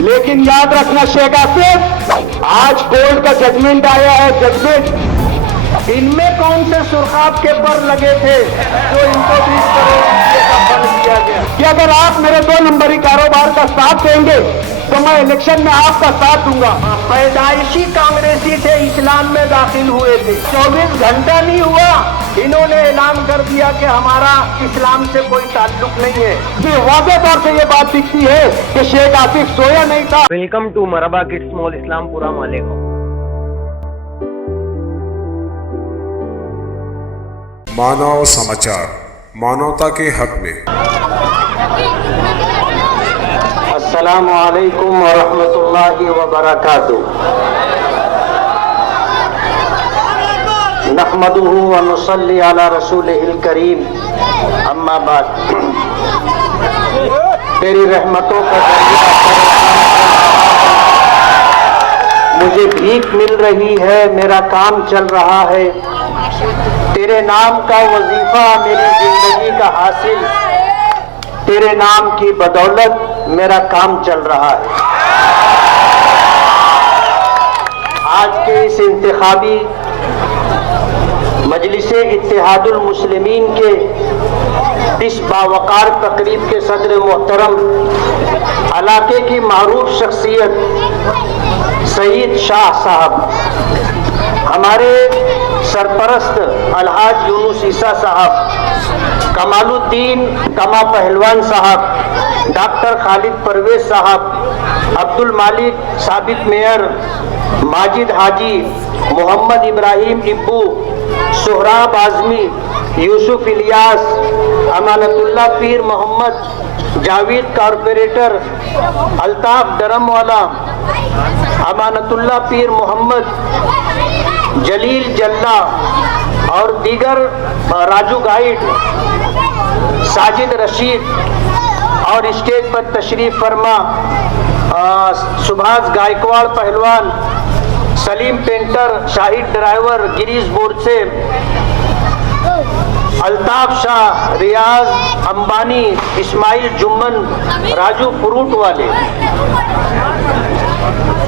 लेकिन याद रखना शेख आसिफ, आज कोर्ट का जजमेंट आया है। जजमेंट इनमें कौन से सुरखाब के पर लगे थे जो इनको 20 करोड़ रुपये का फंड दिया गया कि अगर आप मेरे 2 नंबरी कारोबार का साथ देंगे तो मैं इलेक्शन में आपका साथ दूंगा। पैदाइशी कांग्रेसी थे, इस्लाम में दाखिल हुए थे, 24 घंटा नहीं हुआ इन्होंने ऐलान कर दिया कि हमारा इस्लाम से कोई ताल्लुक नहीं है। वाज़ेह तौर से ये बात दिखती है कि शेख आसिफ सोया नहीं था। Welcome to Marhaba kids mall Islampura Malegaon. Manav Samachar, मानवता के हक में। अस्सलामु अलैकुम व रहमतुल्लाहि व बरकातुहू। नहमदुहु व नुसल्ली अला रसूलिहिल करीम, अम्मा बाद। तेरी रहमतों का मुझे भीख मिल रही है, मेरा काम चल रहा है। तेरे नाम का वजीफा मेरी जिंदगी का हासिल, तेरे नाम की बदौलत मेरा काम चल रहा है। आज के इस इंतखाबी मजलिसे इत्तेहादुल मुस्लिमीन के इस बावकार तकरीब के सदर मोहतरम इलाके की मारूफ शख्सियत सईद शाह साहब, हमारे सरपरस्त अलहाज यूनुस ईसा साहब, कमालुद्दीन कमा पहलवान साहब, डॉक्टर खालिद परवेज साहब, अब्दुल मालिक साबिक मेयर, माजिद हाजी, मोहम्मद इब्राहिम इब्बू, सोहराब आजमी, यूसुफ इलियास, अमानतुल्लाह पीर मोहम्मद, जावेद कारपोरेटर, अल्ताफ डरमवाला, अमानतुल्लाह पीर मोहम्मद, जलील जल्ला और दीगर, राजू गाइड, साजिद रशीद और स्टेज पर तशरीफ फरमा सुभाष गायकवाड़ पहलवान, सलीम पेंटर, शाहिद ड्राइवर, गिरीश बोरसे, अल्ताफ शाह, रियाज अंबानी, इस्माइल जुम्मन, राजू फ्रूट वाले।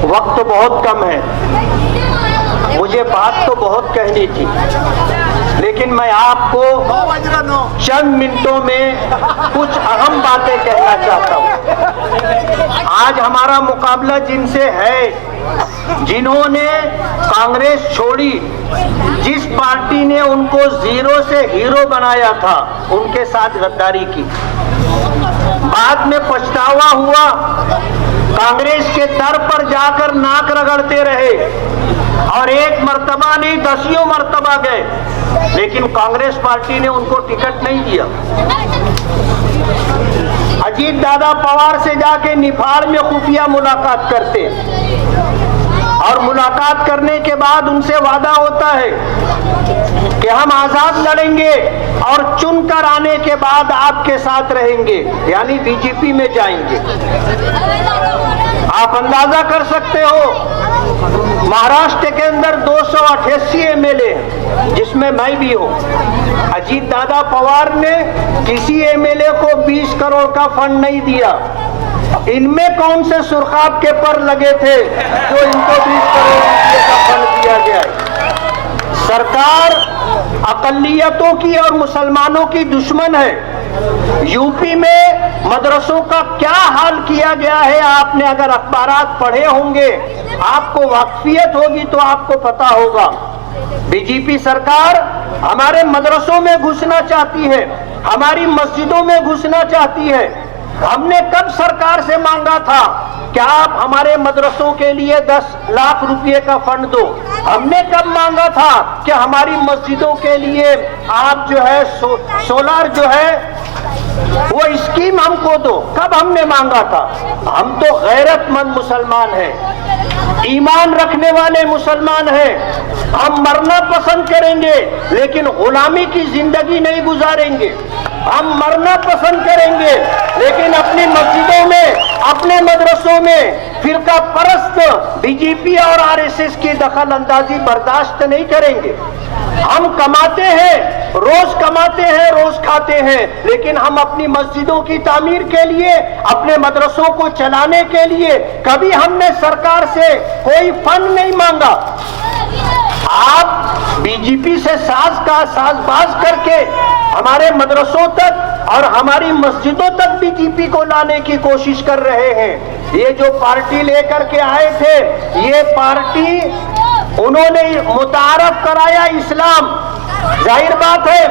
वक्त बहुत कम है, मुझे बात तो बहुत कहनी थी, लेकिन मैं आपको चंद मिनटों में कुछ अहम बातें कहना चाहता हूँ। आज हमारा मुकाबला जिनसे है जिन्होंने कांग्रेस छोड़ी, जिस पार्टी ने उनको जीरो से हीरो बनाया था, उनके साथ गद्दारी की। बाद में पछतावा हुआ, कांग्रेस के दर पर जाकर नाक रगड़ते रहे और एक मर्तबा नहीं 10 मर्तबा गए, लेकिन कांग्रेस पार्टी ने उनको टिकट नहीं दिया। अजीत दादा पवार से जाके निफाड़ में खुफिया मुलाकात करते और मुलाकात करने के बाद उनसे वादा होता है कि हम आजाद लड़ेंगे और चुनकर आने के बाद आपके साथ रहेंगे, यानी बीजेपी में जाएंगे। आप अंदाजा कर सकते हो, महाराष्ट्र के अंदर 288 एमएलए जिसमें मैं भी हूँ। अजीत दादा पवार ने किसी एमएलए को 20 करोड़ का फंड नहीं दिया। इनमें कौन से सुरखाब के पर लगे थे जो इनको 20 करोड़ रुपये का फंड दिया गया है। सरकार अकलियतों की और मुसलमानों की दुश्मन है। यूपी में मदरसों का क्या हाल किया गया है, आपने अगर अखबारात पढ़े होंगे, आपको वाकफियत होगी तो आपको पता होगा। बीजेपी सरकार हमारे मदरसों में घुसना चाहती है, हमारी मस्जिदों में घुसना चाहती है। हमने कब सरकार से मांगा था कि आप हमारे मदरसों के लिए 10 लाख रुपए का फंड दो? हमने कब मांगा था कि हमारी मस्जिदों के लिए आप जो है सोलर जो है वो स्कीम हमको दो? कब हमने मांगा था? हम तो गैरतमंद मुसलमान हैं, ईमान रखने वाले मुसलमान हैं। हम मरना पसंद करेंगे लेकिन गुलामी की जिंदगी नहीं गुजारेंगे। हम मरना पसंद करेंगे लेकिन अपनी मस्जिदों में, अपने मदरसों में फिरका परस्त बीजेपी और आरएसएस की दखल अंदाजी बर्दाश्त नहीं करेंगे। हम कमाते हैं, रोज कमाते हैं, रोज खाते हैं, लेकिन हम अपनी मस्जिदों की तामीर के लिए, अपने मदरसों को चलाने के लिए कभी हमने सरकार से कोई फंड नहीं मांगा। आप बीजेपी से साजबाज करके हमारे मदरसों तक और हमारी मस्जिदों तक बीजेपी को लाने की कोशिश कर रहे हैं। ये जो पार्टी लेकर के आए थे, ये पार्टी उन्होंने मुतारफ कराया इस्लाम। जाहिर बात है,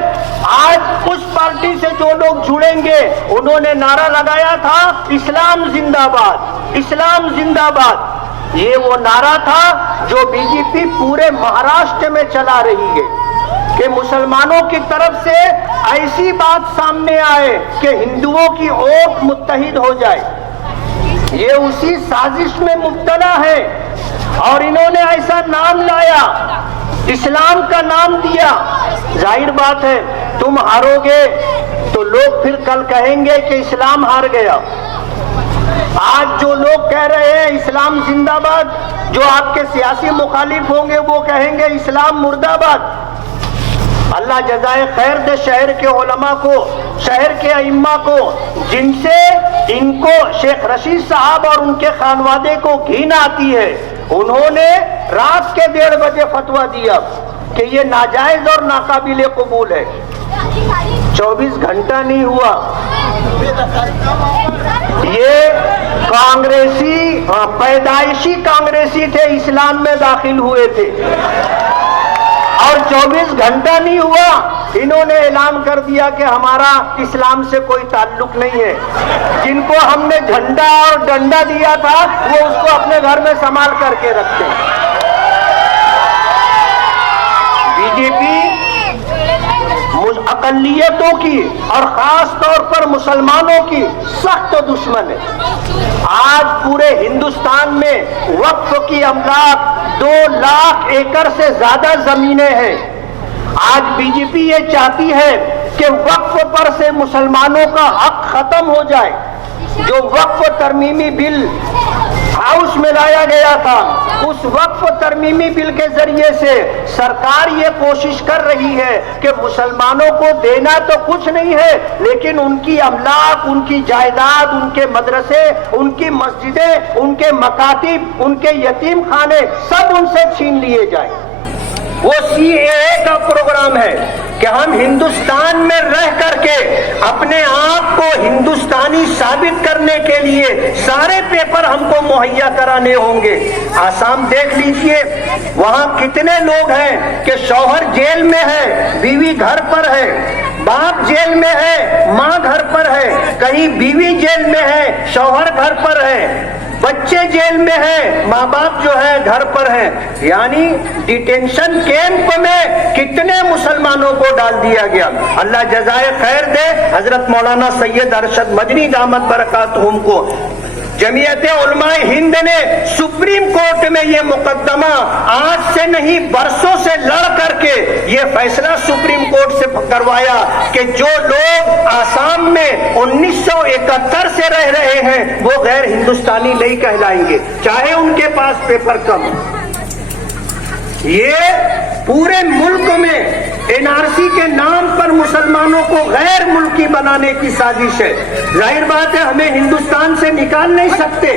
आज उस पार्टी से जो लोग जुड़ेंगे, उन्होंने नारा लगाया था इस्लाम जिंदाबाद, इस्लाम जिंदाबाद। ये वो नारा था जो बीजेपी पूरे महाराष्ट्र में चला रही है कि मुसलमानों की तरफ से ऐसी बात सामने आए कि हिंदुओं की वोट मुत्तहिद हो जाए। ये उसी साजिश में मुब्तला है और इन्होंने ऐसा नाम लाया, इस्लाम का नाम दिया। जाहिर बात है, तुम हारोगे तो लोग फिर कल कहेंगे कि इस्लाम हार गया। आज जो लोग कह रहे हैं इस्लाम जिंदाबाद, जो आपके सियासी मुखालिफ होंगे वो कहेंगे इस्लाम मुर्दाबाद। अल्लाह जज़ाए खैर दे शहर के उलमा को, शहर के अइम्मा को, जिनसे इनको शेख रशीद साहब और उनके खानवादे को घिन आती है। उन्होंने रात के 1:30 बजे फतवा दिया कि ये नाजायज और नाकाबिले कबूल है। 24 घंटा नहीं हुआ, ये कांग्रेसी पैदाइशी कांग्रेसी थे, इस्लाम में दाखिल हुए थे और 24 घंटा नहीं हुआ, इन्होंने ऐलान कर दिया कि हमारा इस्लाम से कोई ताल्लुक नहीं है। जिनको हमने झंडा और डंडा दिया था वो उसको अपने घर में संभाल करके रखते हैं। बीजेपी अकलियतों की और खास तौर पर मुसलमानों की सख्त दुश्मन है। आज पूरे हिंदुस्तान में वक्फ की अमलाक 2 लाख एकड़ से ज्यादा जमीनें हैं। आज बीजेपी ये चाहती है कि वक्फ पर से मुसलमानों का हक खत्म हो जाए। जो वक्फ तरमीमी बिल हाउस में लाया गया था, उस वक्फ तरमीमी बिल के जरिए से सरकार ये कोशिश कर रही है कि मुसलमानों को देना तो कुछ नहीं है, लेकिन उनकी अमलाक, उनकी जायदाद, उनके मदरसे, उनकी मस्जिदें, उनके मकातिब, उनके यतीम खाने सब उनसे छीन लिए जाए। वो सीएए का प्रोग्राम है कि हम हिंदुस्तान में रह करके अपने आप को हिंदुस्तानी साबित करने के लिए सारे पेपर हमको मुहैया कराने होंगे। आसाम देख लीजिए, वहां कितने लोग हैं कि शौहर जेल में है, बीवी घर पर है, बाप जेल में है, माँ घर पर है, कहीं बीवी जेल में है, शौहर घर पर है, बच्चे जेल में हैं, माँ बाप जो है घर पर हैं। यानी डिटेंशन कैंप में कितने मुसलमानों को डाल दिया गया। अल्लाह जज़ाए खैर दे हजरत मौलाना सैयद अरशद मदनी दामत बरकातहुम को। जमीयत उलमाए हिंद ने सुप्रीम कोर्ट में ये मुकदमा आज से नहीं बरसों से लड़ करके ये फैसला सुप्रीम कोर्ट से करवाया कि जो लोग आसाम में 1971 से रह रहे हैं वो गैर हिंदुस्तानी नहीं कहलाएंगे, चाहे उनके पास पेपर कम। ये पूरे मुल्क में एनआरसी के नाम पर मुसलमानों को गैर मुल्की बनाने की साजिश है। जाहिर बात है, हमें हिंदुस्तान से निकाल नहीं सकते,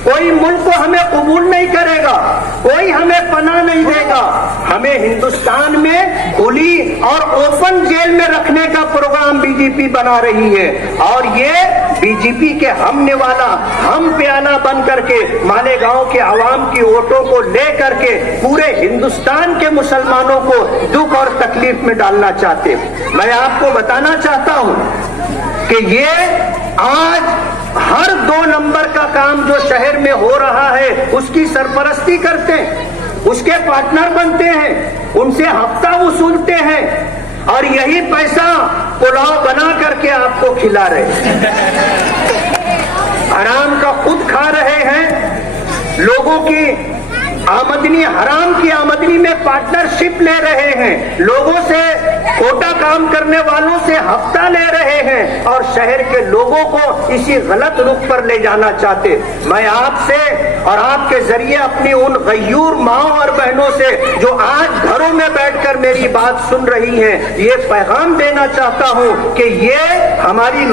कोई मुल्क को हमें कबूल नहीं करेगा, कोई हमें पनाह नहीं देगा। हमें हिंदुस्तान में खुली और ओपन जेल में रखने का प्रोग्राम बीजेपी बना रही है और ये बीजेपी के हमने वाला हम प्याला बन करके मालेगांव के आवाम की वोटों को ले करके पूरे हिंदुस्तान के मुसलमानों को दुख और तकलीफ में डालना चाहते। मैं आपको बताना चाहता हूं कि ये आज हर 2 नंबर का काम जो शहर में हो रहा है उसकी सरपरस्ती करते हैं, उसके पार्टनर बनते हैं, उनसे हफ्ता वसूलते हैं और यही पैसा पुलाव बना करके आपको खिला रहे हैं। आराम का खुद खा रहे हैं, लोगों की आमदनी हराम की आमदनी में पार्टनरशिप ले रहे हैं, लोगों से खोटा काम करने वालों से हफ्ता ले रहे हैं और शहर के लोगों को इसी गलत रुख पर ले जाना चाहते। मैं आपसे और आपके जरिए अपनी उन गयूर माओ और बहनों से जो आज घरों में बैठकर मेरी बात सुन रही हैं, ये पैगाम देना चाहता हूं कि ये हमारी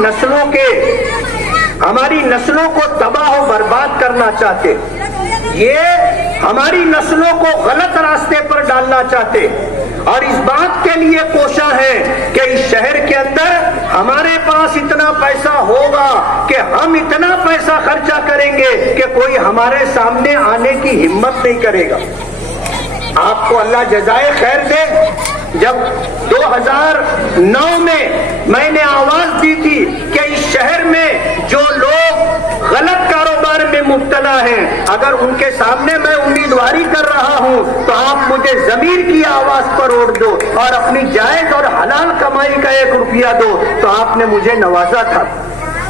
नस्लों को तबाह और बर्बाद करना चाहते, ये हमारी नस्लों को गलत रास्ते पर डालना चाहते और इस बात के लिए कोशा है कि इस शहर के अंदर हमारे पास इतना पैसा होगा कि हम इतना पैसा खर्चा करेंगे कि कोई हमारे सामने आने की हिम्मत नहीं करेगा। आपको अल्लाह जज़ाए खैर दे। जब 2009 में मैंने आवाज दी थी कि इस शहर में जो लोग गलत कारोबार में मुब्तला हैं, अगर उनके सामने मैं उम्मीदवारी कर रहा हूं तो आप मुझे जमीर की आवाज पर वोट दो और अपनी जायज और हलाल कमाई का 1 रुपया दो, तो आपने मुझे नवाजा था।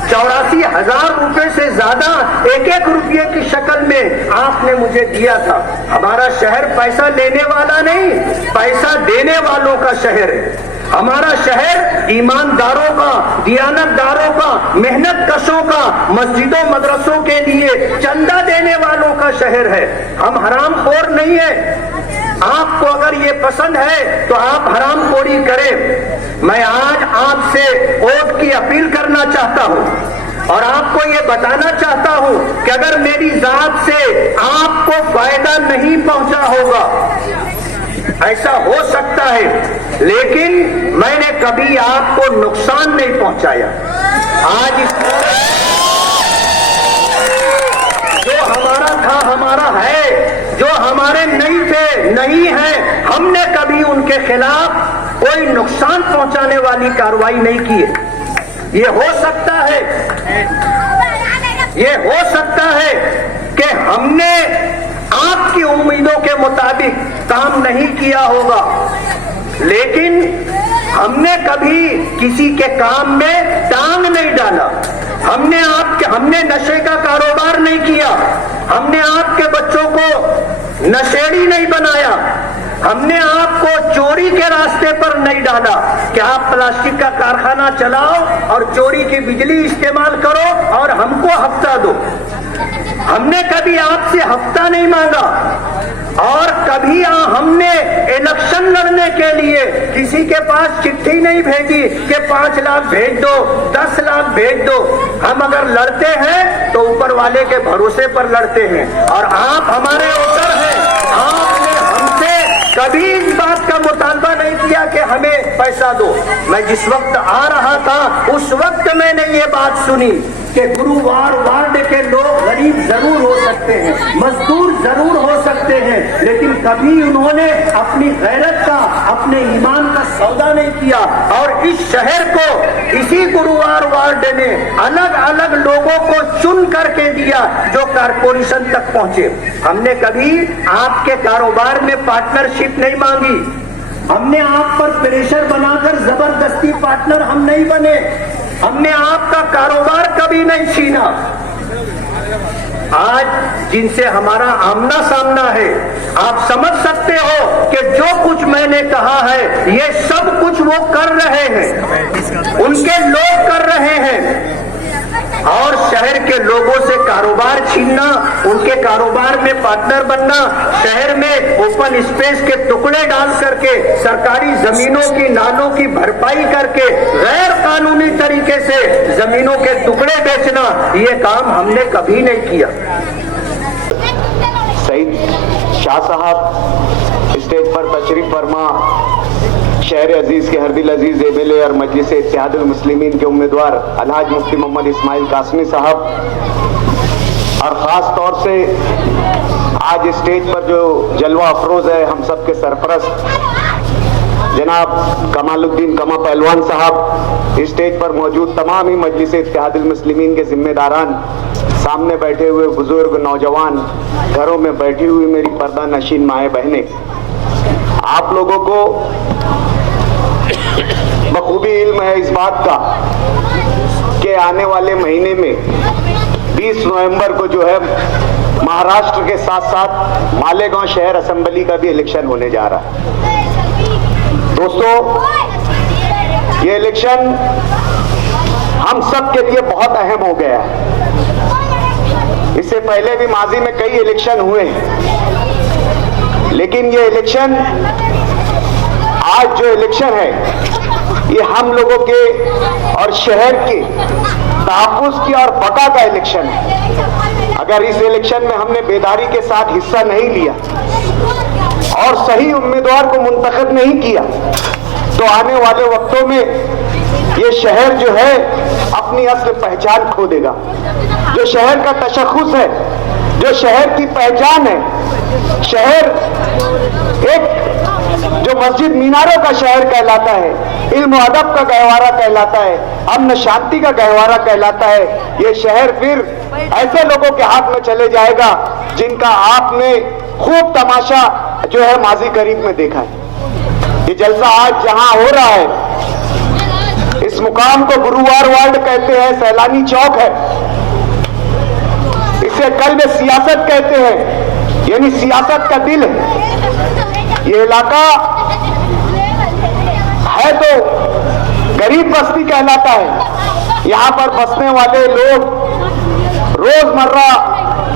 84,000 रुपए से ज्यादा 1-1 रुपये की शक्ल में आपने मुझे दिया था। हमारा शहर पैसा लेने वाला नहीं, पैसा देने वालों का शहर है। हमारा शहर ईमानदारों का, दियानतदारों का, मेहनत कशों का, मस्जिदों मदरसों के लिए चंदा देने वालों का शहर है। हम हरामखोर नहीं है। आपको अगर ये पसंद है तो आप हरामखोरी करें। मैं आज आपसे वोट की अपील करना चाहता हूं और आपको ये बताना चाहता हूं कि अगर मेरी जात से आपको फायदा नहीं पहुंचा होगा, ऐसा हो सकता है, लेकिन मैंने कभी आपको नुकसान नहीं पहुंचाया। आज जो हमारा था हमारा है, जो हमारे नहीं थे नहीं है, हमने कभी उनके खिलाफ कोई नुकसान पहुंचाने वाली कार्रवाई नहीं की है। ये हो सकता है कि हमने आपकी उम्मीदों के मुताबिक काम नहीं किया होगा, लेकिन हमने कभी किसी के काम में टांग नहीं डाला। हमने नशे का कारोबार नहीं किया, हमने आपके बच्चों को नशेड़ी नहीं बनाया, हमने आपको चोरी के रास्ते पर नहीं डाला कि आप प्लास्टिक का कारखाना चलाओ और चोरी की बिजली इस्तेमाल करो और हमको हफ्ता दो। हमने कभी आपसे हफ्ता नहीं मांगा और कभी हमने इलेक्शन लड़ने के लिए किसी के पास चिट्ठी नहीं भेजी कि 5 लाख भेज दो, 10 लाख भेज दो। हम अगर लड़ते हैं तो ऊपर वाले के भरोसे पर लड़ते हैं और आप हमारे वोटर हैं। आपने हमसे कभी इस बात का मुतालबा नहीं किया कि हमें पैसा दो। मैं जिस वक्त आ रहा था उस वक्त मैंने ये बात सुनी कि गुरुवार वार्ड के लोग गरीब जरूर हो सकते हैं, मजदूर जरूर हो सकते हैं, लेकिन कभी उन्होंने अपनी गैरत का, अपने ईमान का सौदा नहीं किया। और इस शहर को इसी गुरुवार वार्ड ने अलग अलग लोगों को चुन करके दिया जो कारपोरेशन तक पहुंचे। हमने कभी आपके कारोबार में पार्टनरशिप नहीं मांगी, हमने आप पर प्रेशर बनाकर जबरदस्ती पार्टनर हम नहीं बने, हमने आपका कारोबार कभी नहीं छीना। आज जिनसे हमारा आमना सामना है, आप समझ सकते हो कि जो कुछ मैंने कहा है ये सब कुछ वो कर रहे हैं, उनके लोग कर रहे हैं। और शहर के लोगों से कारोबार छीनना, उनके कारोबार में पार्टनर बनना, शहर में ओपन स्पेस के टुकड़े डाल करके सरकारी जमीनों की, नालों की भरपाई करके गैर कानूनी तरीके से जमीनों के टुकड़े बेचना, ये काम हमने कभी नहीं किया। सईद शाह साहब स्टेज पर तशरीफ फरमा, शहर अजीज के हरदिल अजीज एमएलए और मजलिस इत्तेहादुल मुस्लिमीन के उम्मीदवार अलहाज मुफ्ती मोहम्मद इस्माइल कासमी साहब, और ख़ास तौर से आज स्टेज पर जो जलवा अफरोज है हम सब के सरपरस्त जनाब कमालुद्दीन कमा पहलवान साहब, स्टेज पर मौजूद तमाम ही मजलिस इत्तेहादुल मुस्लिमीन के जिम्मेदारान, सामने बैठे हुए बुजुर्ग, नौजवान, घरों में बैठी हुई मेरी पर्दा नशीन माए बहनें, आप लोगों को बखूबी इल्म है इस बात का कि आने वाले महीने में 20 नवंबर को जो है महाराष्ट्र के साथ साथ मालेगांव शहर असेंबली का भी इलेक्शन होने जा रहा है। दोस्तों, ये इलेक्शन हम सब के लिए बहुत अहम हो गया है। इससे पहले भी माजी में कई इलेक्शन हुए हैं, लेकिन ये इलेक्शन, आज जो इलेक्शन है, ये हम लोगों के और शहर के तहफ्फुज़ की और बका का इलेक्शन है। अगर इस इलेक्शन में हमने बेदारी के साथ हिस्सा नहीं लिया और सही उम्मीदवार को मुंतखब नहीं किया, तो आने वाले वक्तों में ये शहर जो है अपनी असल पहचान खो देगा। जो शहर का तशख़्ख़ुस है, जो शहर की पहचान है, शहर एक जो मस्जिद मीनारों का शहर कहलाता है, इल्म अदब का गहवारा कहलाता है, अमन शांति का गहवारा कहलाता है, ये शहर फिर ऐसे लोगों के हाथ में चले जाएगा जिनका आपने खूब तमाशा जो है माजी करीब में देखा है। ये जलसा आज जहां हो रहा है, इस मुकाम को गुरुवार वार्ड कहते हैं, सैलानी चौक है, इसे कल्ब सियासत कहते हैं, यानी सियासत का दिल है। ये इलाका है तो गरीब बस्ती कहलाता है। यहाँ पर बसने वाले लोग रोजमर्रा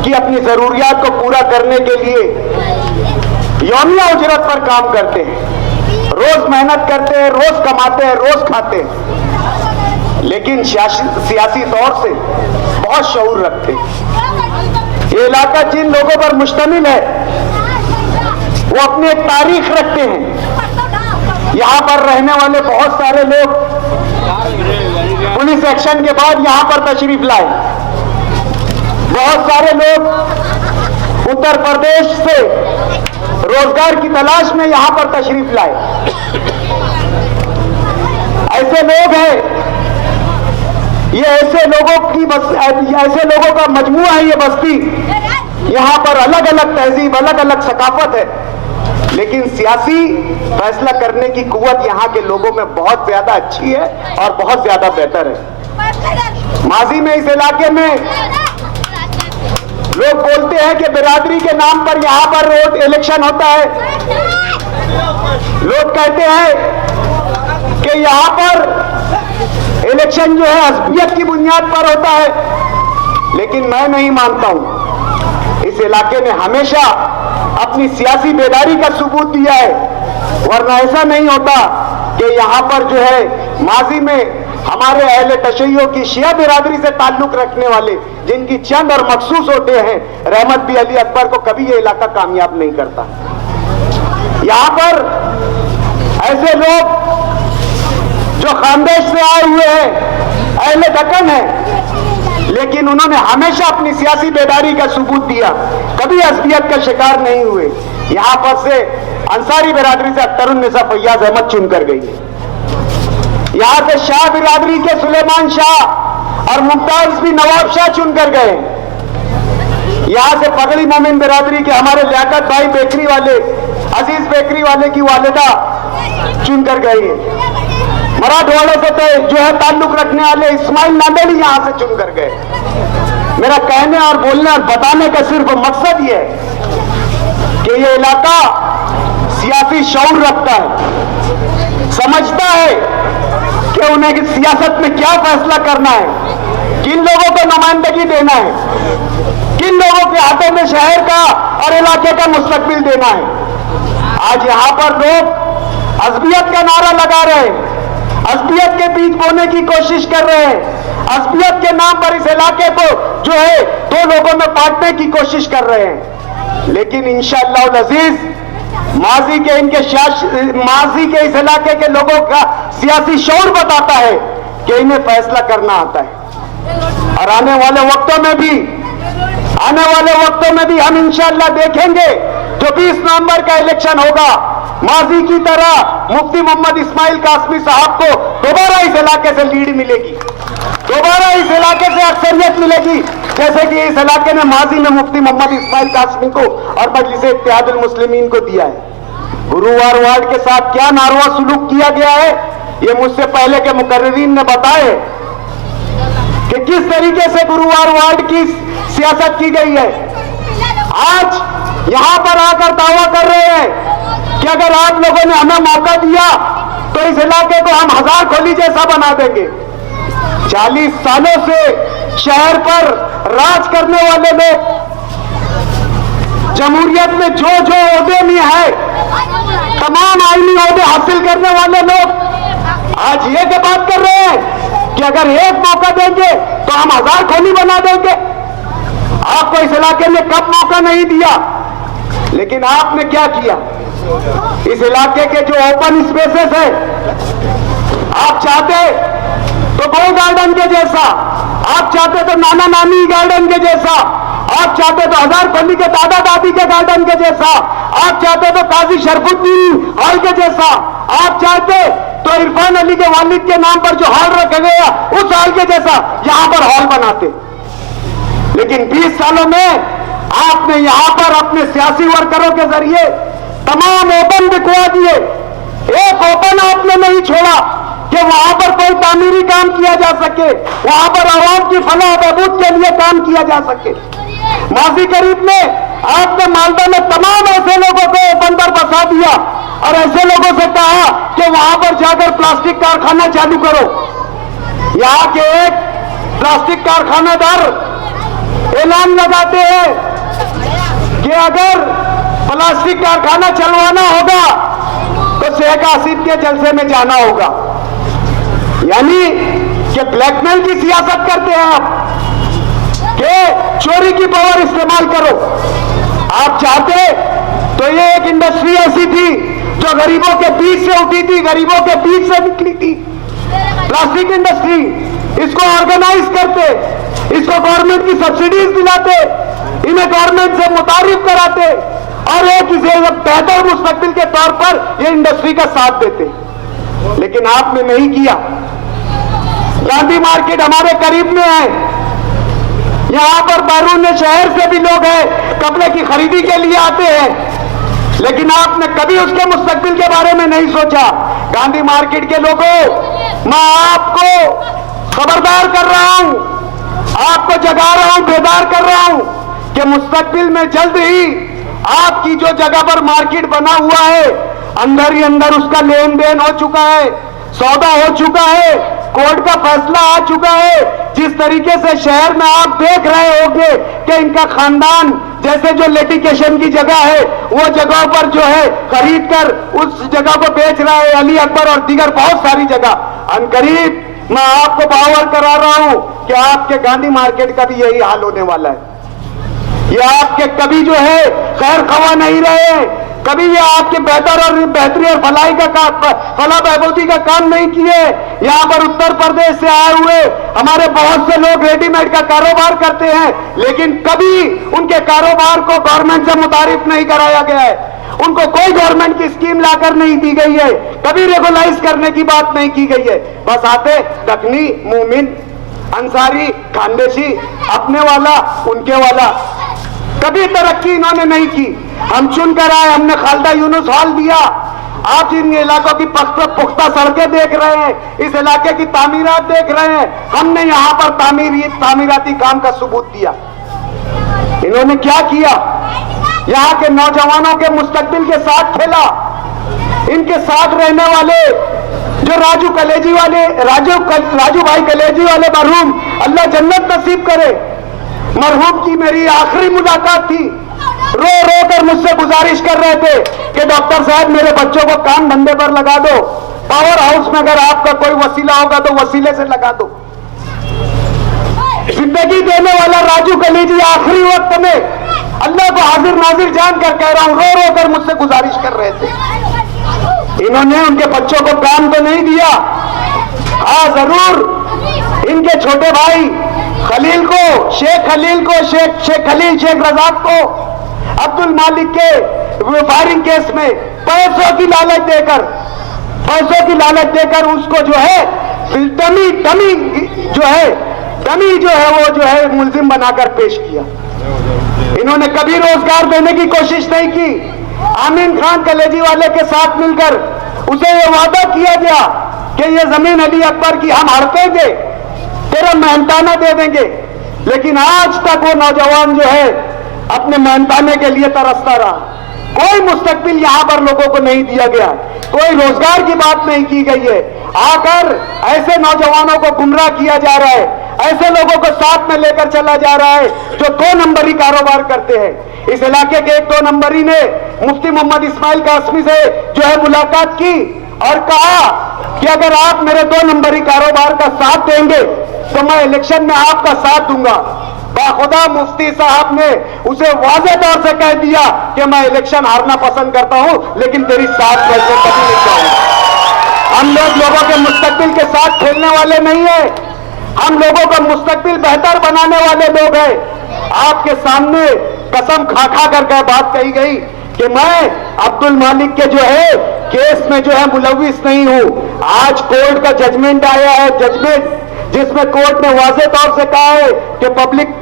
की अपनी जरूरियात को पूरा करने के लिए यौमिया उजरत पर काम करते हैं, रोज मेहनत करते हैं, रोज कमाते हैं, रोज खाते हैं, लेकिन सियासी तौर से बहुत शऊर रखते हैं। ये इलाका जिन लोगों पर मुश्तमिल है वो अपनी एक तारीख रखते हैं। यहाँ पर रहने वाले बहुत सारे लोग पुलिस एक्शन के बाद यहाँ पर तशरीफ लाए। बहुत सारे लोग उत्तर प्रदेश से रोजगार की तलाश में यहाँ पर तशरीफ लाए। ऐसे लोग हैं, ये ऐसे लोगों का मजमुआ है ये बस्ती। यहाँ पर अलग अलग तहजीब, अलग अलग सकाफत है, लेकिन सियासी फैसला करने की कुव्वत यहाँ के लोगों में बहुत ज्यादा अच्छी है और बहुत ज्यादा बेहतर है। माजी में इस इलाके में लोग बोलते हैं कि बिरादरी के नाम पर यहाँ पर रोड इलेक्शन होता है। लोग कहते हैं कि यहाँ पर इलेक्शन जो है असबियत की बुनियाद पर होता है, लेकिन मैं नहीं मानता हूं। इस इलाके ने हमेशा अपनी सियासी बेदारी का सबूत दिया है, वरना ऐसा नहीं होता कि यहाँ पर जो है माजी में हमारे अहले तशय्यो की शिया बिरादरी से ताल्लुक रखने वाले जिनकी चंद और मखसूस होते हैं, रहमत भी अली अकबर को कभी ये इलाका कामयाब नहीं करता। यहाँ पर ऐसे लोग जो खानदेश से आए हुए हैं, अहले दक्कन है, लेकिन उन्होंने हमेशा अपनी सियासी बेदारी का सबूत दिया, कभी असबियत का शिकार नहीं हुए। यहाँ पर से अंसारी बिरादरी से अख्तरुन्निसा फैयाज अहमद चुनकर गई है। यहाँ से शाह बिरादरी के सुलेमान शाह और मुमताज भी नवाब शाह चुनकर गए। यहाँ से पगड़ी मोमिन बिरादरी के हमारे लियाकत भाई बेकरी वाले, अजीज बेकरी वाले की वालिदा चुनकर गई है। मराठवाड़े से जो है ताल्लुक रखने वाले इस्माइल नांदेड़ी यहाँ से चुनकर गए। मेरा कहने और बोलने और बताने का सिर्फ मकसद ये है कि ये इलाका सियासी शऊर रखता है, समझता है कि उन्हें सियासत में क्या फैसला करना है, किन लोगों को नुमाइंदगी देना है, किन लोगों के हाथों में शहर का और इलाके का मुस्तकबिल देना है। आज यहाँ पर लोग असबियत का नारा लगा रहे हैं, असबियत के बीज बोने की कोशिश कर रहे हैं, असबियत के नाम पर इस इलाके को जो है दो लोगों में बांटने की कोशिश कर रहे हैं। लेकिन इंशाअल्लाह अजीज माजी के इस इलाके के लोगों का सियासी शऊर बताता है कि इन्हें फैसला करना आता है। और आने वाले वक्तों में भी हम इंशाअल्लाह देखेंगे जो 20 नवंबर का इलेक्शन होगा, माजी की तरह मुफ्ती मोहम्मद इस्माइल कासमी साहब को दोबारा इस इलाके से लीड मिलेगी, दोबारा इस इलाके से अक्सरियत मिलेगी, जैसे कि इस इलाके ने माजी में मुफ्ती मोहम्मद इस्माइल कासमी को और मजलिस इत्तेहादुल मुस्लिमीन को दिया है। गुरुवार वार्ड के साथ क्या नारवा सुलूक किया गया है, ये मुझसे पहले के मुकर्रिरीन ने बताए कि किस तरीके से गुरुवार वार्ड की सियासत की गई है। आज यहां पर आकर दावा कर रहे हैं कि अगर आप लोगों ने हमें मौका दिया तो इस इलाके को हम 1000 खोली जैसा बना देंगे। 40 सालों से शहर पर राज करने वाले लोग, जमहूरियत में जो जो ओहदे में है, तमाम आईनी ओहदे हासिल करने वाले लोग आज ये के बात कर रहे हैं कि अगर एक मौका देंगे तो हम 1000 खोली बना देंगे। आपको इस इलाके में कब मौका नहीं दिया, लेकिन आपने क्या किया? इस इलाके के जो ओपन स्पेसेस है, आप चाहते तो गो गार्डन के जैसा, आप चाहते तो नाना नानी गार्डन के जैसा, आप चाहते तो 1000 खोली के दादा दादी के गार्डन के जैसा, आप चाहते तो काजी शरफुद्दीन हॉल के जैसा, आप चाहते तो इरफान अली के वालिद के नाम पर जो हॉल रखा गया उस हॉल के जैसा यहां पर हॉल बनाते। लेकिन 20 सालों में आपने यहां पर अपने सियासी वर्करों के जरिए तमाम ओपन बिकवा दिए। एक ओपन आपने नहीं छोड़ा कि वहां पर कोई तामीरी काम किया जा सके, वहां पर आवाम की फलाह बहबूद के लिए काम किया जा सके। माजी करीब में आपने मालदा में तमाम ऐसे लोगों को ओपन पर बसा दिया और ऐसे लोगों से कहा कि वहां पर जाकर प्लास्टिक कारखाना चालू करो। यहां के एक प्लास्टिक कारखानादार ऐलान लगाते हैं कि अगर प्लास्टिक कारखाना चलवाना होगा तो शेख आसिफ के जलसे में जाना होगा। यानी कि ब्लैकमेल की सियासत करते हैं आप कि चोरी की पावर इस्तेमाल करो। आप चाहते तो ये एक इंडस्ट्री ऐसी थी जो गरीबों के बीच से उठी थी, गरीबों के बीच से निकली थी, प्लास्टिक इंडस्ट्री। इसको ऑर्गेनाइज करते, इसको गवर्नमेंट की सब्सिडीज दिलाते, इन्हें गवर्नमेंट से मुतारिफ कराते और एक इसे बेहतर मुस्तकबिल के तौर पर ये इंडस्ट्री का साथ देते। लेकिन आपने नहीं किया। गांधी मार्केट हमारे करीब में है, यहां पर बैरून शहर से भी लोग हैं, कपड़े की खरीदी के लिए आते हैं, लेकिन आपने कभी उसके मुस्तकबिल के बारे में नहीं सोचा। गांधी मार्केट के लोगों, मैं आपको खबरदार कर रहा हूं, आपको जगा रहा हूं, बेदार कर रहा हूं कि मुस्तकबिल में जल्द ही आपकी जो जगह पर मार्केट बना हुआ है, अंदर ही अंदर उसका लेन देन हो चुका है, सौदा हो चुका है, कोर्ट का फैसला आ चुका है। जिस तरीके से शहर में आप देख रहे होंगे कि इनका खानदान जैसे जो लिटिगेशन की जगह है वो जगहों पर जो है खरीद कर उस जगह को बेच रहा है, अली अकबर और दीगर बहुत सारी जगह। अनकरीब मैं आपको बावर करा रहा हूं कि आपके गांधी मार्केट का भी यही हाल होने वाला है। ये आपके कभी जो है खैर खवा नहीं रहे, कभी ये आपके बेहतरी और भलाई का फलाह बहबूदी का काम नहीं किए। यहाँ पर उत्तर प्रदेश से आए हुए हमारे बहुत से लोग रेडीमेड का कारोबार करते हैं, लेकिन कभी उनके कारोबार को गवर्नमेंट से मुतारिफ नहीं कराया गया है, उनको कोई गवर्नमेंट की स्कीम लाकर नहीं दी गई है, कभी रेगुलाइज करने की बात नहीं की गई है। बस आते दखनी, मोमिन, अंसारी, खानदेशी, अपने वाला, उनके वाला, कभी तरक्की इन्होंने नहीं की। हम चुनकर आए, हमने खालदा यूनुस हॉल दिया। आप इन इलाकों की पुख्ता सड़कें देख रहे हैं, इस इलाके की तामीरात देख रहे हैं, हमने यहां पर तामीराती काम का सबूत दिया। इन्होंने क्या किया? यहां के नौजवानों के मुस्तकबिल के साथ खेला। इनके साथ रहने वाले जो राजू भाई कलेजी वाले मरहूम, अल्लाह जन्नत नसीब करे, मरहूम की मेरी आखिरी मुलाकात थी। रो रो कर मुझसे गुजारिश कर रहे थे कि डॉक्टर साहब मेरे बच्चों को काम धंधे पर लगा दो, पावर हाउस में अगर आपका कोई वसीला होगा तो वसीले से लगा दो। जिंदगी देने वाला राजू कलेजी आखिरी वक्त में अल्लाह को हाजिर नाजिर जान कर कह रहा हूं, रो रो कर मुझसे गुजारिश कर रहे थे। इन्होंने उनके बच्चों को काम तो नहीं दिया। हाँ जरूर इनके छोटे भाई खलील को, शेख रजाक को अब्दुल मालिक के फायरिंग केस में पैसों की लालच देकर उसको जो है डमी जो है मुल्जिम बनाकर पेश किया। इन्होंने कभी रोजगार देने की कोशिश नहीं की। आमीन खान कलेजी वाले के साथ मिलकर उसे ये वादा किया गया कि ये जमीन अली अकबर की हम हड़पेंगे, तेरा मेहनताना दे देंगे, लेकिन आज तक वो नौजवान जो है अपने मेहनताने के लिए तरसता रहा। कोई मुस्तकबिल यहां पर लोगों को नहीं दिया गया, कोई रोजगार की बात नहीं की गई है। आकर ऐसे नौजवानों को गुमराह किया जा रहा है, ऐसे लोगों को साथ में लेकर चला जा रहा है जो 2 नंबरी कारोबार करते हैं। इस इलाके के एक 2 नंबरी ने मुफ्ती मोहम्मद इस्माइल कासमी से जो है मुलाकात की और कहा कि अगर आप मेरे 2 नंबरी कारोबार का साथ देंगे तो मैं इलेक्शन में आपका साथ दूंगा। बाखुदा मुफ्ती साहब ने उसे वाज़ेह तौर से कह दिया कि मैं इलेक्शन हारना पसंद करता हूं, लेकिन तेरी साथ कैसे कभी नहीं चाहूंगा। हम लोगों के मुस्तकबिल के साथ खेलने वाले नहीं है, हम लोगों का मुस्तकबिल बेहतर बनाने वाले लोग हैं। आपके सामने कसम खा खा कर बात कही गई कि मैं अब्दुल मालिक के जो है केस में जो है मुलविस नहीं हूं। आज कोर्ट का जजमेंट आया है, जजमेंट जिसमें कोर्ट ने वाज़ेह तौर से कहा है कि पब्लिक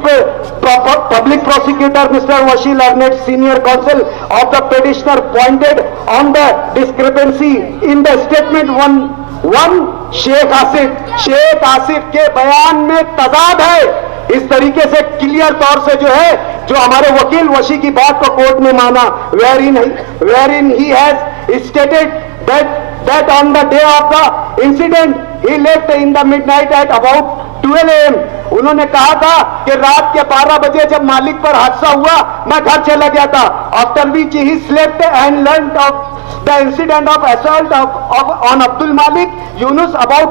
प्रोसिक्यूटर मिस्टर वशील अर्नेट senior counsel of the petitioner pointed on the discrepancy in the statement one Sheikh Asif के बयान में तजाद है। इस तरीके से क्लियर तौर से जो है जो हमारे वकील वशी की बात को कोर्ट ने माना, wherein he has stated that on the day of the incident he left in the midnight at about 12 AM। उन्होंने कहा था कि रात के 12 बजे जब मालिक पर हादसा हुआ मैं घर चला गया था। After which he slept and learned of the incident of assault on Abdul मालिक यूनुस अबाउट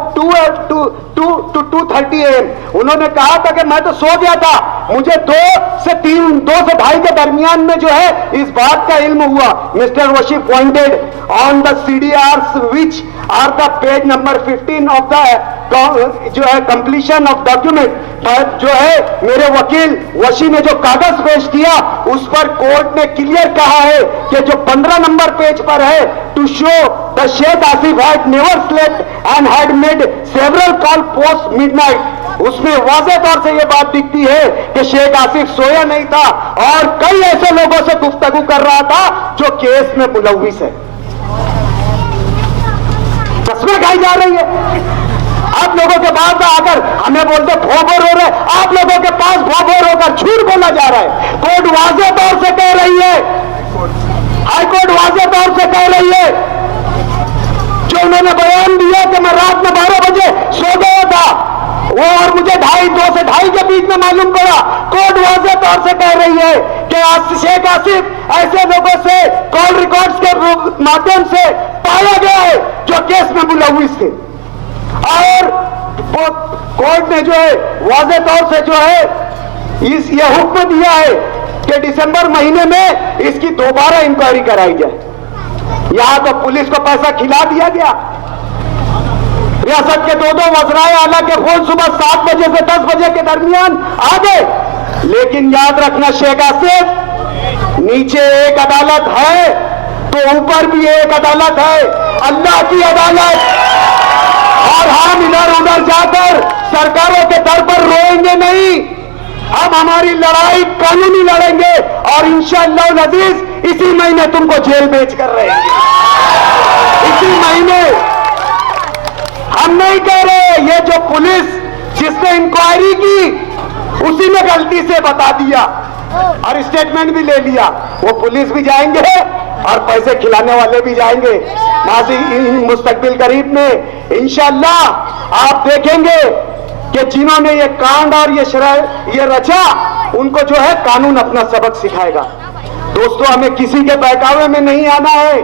2:30 AM। उन्होंने कहा था कि मैं तो सो गया था, मुझे 2 से 2:30 के दरमियान में जो है इस बात का इल्म हुआ। Mister Vashi pointed on the CDRs which are the page number 15 of the जो है कंप्लीशन ऑफ डॉक्यूमेंट पर जो है मेरे वकील वशी ने जो कागज पेश किया उस पर कोर्ट ने क्लियर कहा है कि जो 15 नंबर पेज पर है to show the Sheikh Asif had never slept and had made several call post midnight, उसमें वाज़ेह तौर से यह बात दिखती है कि शेख आसिफ सोया नहीं था और कई ऐसे लोगों से गुफ्तगू कर रहा था जो केस में मुलविस है। कसमें खाई जा रही है। आप लोगों के पास आकर हमें बोलते भोभोर हो रहे, आप लोगों के पास भोभोर होकर झूठ बोला जा रहा है। कोर्ट वाज़ेह तौर से कह रही है, हाईकोर्ट वाज़ेह तौर से कह रही है, जो उन्होंने बयान दिया कि मैं रात में 12 बजे सो गया था वो और मुझे 2 से 2:30 के बीच में मालूम पड़ा। कोर्ट वाज़ेह तौर से कह रही है कि शेख आसिफ ऐसे लोगों से कॉल रिकॉर्ड्स के माध्यम से पाया गया है जो केस में मुलविस थे। और कोर्ट ने जो है वाज़ेह तौर से जो है ये हुक्म दिया है कि दिसंबर महीने में इसकी दोबारा इंक्वायरी कराई जाए। यहां तो पुलिस को पैसा खिला दिया गया। रियासत के 2 वज़राए आला के फोन सुबह 7 बजे से 10 बजे के दरमियान आ गए, लेकिन याद रखना शेख आसिफ, नीचे एक अदालत है तो ऊपर भी एक अदालत है, अल्लाह की अदालत। और हम इधर उधर जाकर सरकारों के दर पर रोएंगे नहीं, हम हमारी लड़ाई कानूनी लड़ेंगे और इंशाअल्लाह अजीज इसी महीने तुमको जेल भेज कर रहेंगे। इसी महीने हम नहीं कह रहे, ये जो पुलिस जिसने इंक्वायरी की उसी ने गलती से बता दिया और स्टेटमेंट भी ले लिया, वो पुलिस भी जाएंगे और पैसे खिलाने वाले भी जाएंगे। माजी मुस्तकबिल करीब में इंशाअल्लाह आप देखेंगे कि जिन्होंने ये कांड और ये रचा उनको जो है कानून अपना सबक सिखाएगा। दोस्तों, हमें किसी के बहकावे में नहीं आना है।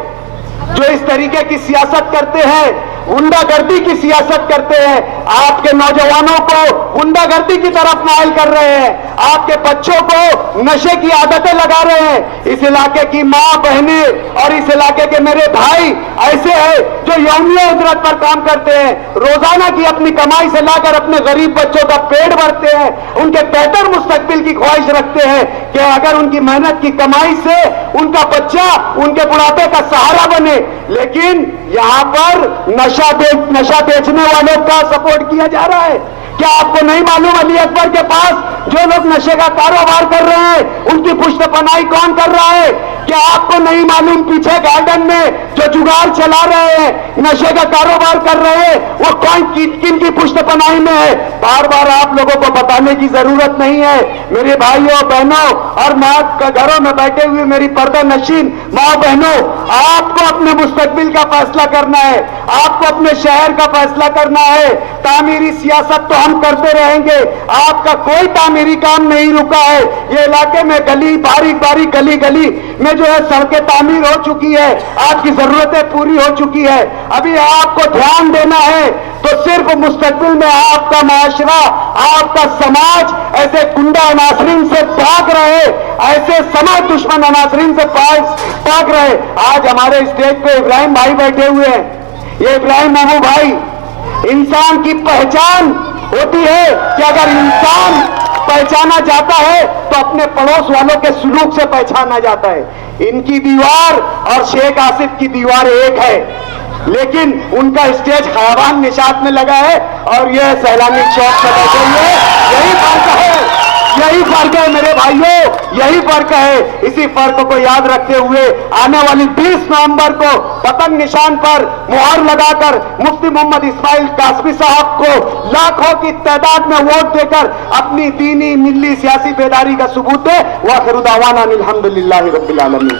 जो इस तरीके की सियासत करते हैं, गुंडागर्दी की सियासत करते हैं, आपके नौजवानों को गुंडागर्दी की तरफ माइल कर रहे हैं, आपके बच्चों को नशे की आदतें लगा रहे हैं। इस इलाके की मां बहनें और इस इलाके के मेरे भाई ऐसे हैं जो यौमिया उजरत पर काम करते हैं, रोजाना की अपनी कमाई से लाकर अपने गरीब बच्चों का पेट भरते हैं, उनके बेहतर मुस्तकबिल की ख्वाहिश रखते हैं कि अगर उनकी मेहनत की कमाई से उनका बच्चा उनके बुढ़ापे का सहारा बने। लेकिन यहां पर नशा बेचने वालों का सपोर्ट किया जा रहा है। क्या आपको नहीं मालूम अली अकबर के पास जो लोग नशे का कारोबार कर रहे हैं उनकी पुश्तपनाही कौन कर रहा है? क्या आपको नहीं मालूम पीछे गार्डन में जो जुगाड़ चला रहे हैं, नशे का कारोबार कर रहे हैं, वो कौन किन की पुष्टपनाही में है? बार बार आप लोगों को बताने की जरूरत नहीं है। मेरे भाइयों बहनों और माँ घरों में बैठे हुए मेरी पर्दा नशीन माँ बहनों, आपको अपने मुस्तकबिल का फैसला करना है, आपको अपने शहर का फैसला करना है। तामीरी सियासत तो हम करते रहेंगे, आपका कोई तामीरी काम नहीं रुका है। ये इलाके में गली बारीक बारीक गली गली में जो है सड़कें तामीर हो चुकी है, आपकी जरूरतें पूरी हो चुकी है। अभी आपको ध्यान देना है तो सिर्फ मुस्तकबिल में आपका माशरा, आपका समाज ऐसे गुंडा अनासरीन से भाग रहे, ऐसे समाज दुश्मन अनासरीन से भाग रहे। आज हमारे स्टेज पे इब्राहिम भाई बैठे हुए हैं। ये इब्राहिम महबूब भाई, इंसान की पहचान होती है कि अगर इंसान पहचाना जाता है तो अपने पड़ोस वालों के सुलूक से पहचाना जाता है। इनकी दीवार और शेख आसिफ की दीवार एक है, लेकिन उनका स्टेज खयाबान निशात में लगा है और यह सैलानी चौक में बैठे हुए। यही फर्क है, यही फर्क है मेरे भाइयों, यही फर्क है। इसी फर्क को याद रखते हुए आने वाली 20 नवंबर को पतंग निशान पर मुहर लगाकर मुफ्ती मोहम्मद इस्माइल कासमी साहब को लाखों की तादाद में वोट देकर अपनी दीनी मिल्ली सियासी बेदारी का सबूत दे। वाखिर दावाना अनिल हम्दुलिल्लाहि रब्बिल आलमीन।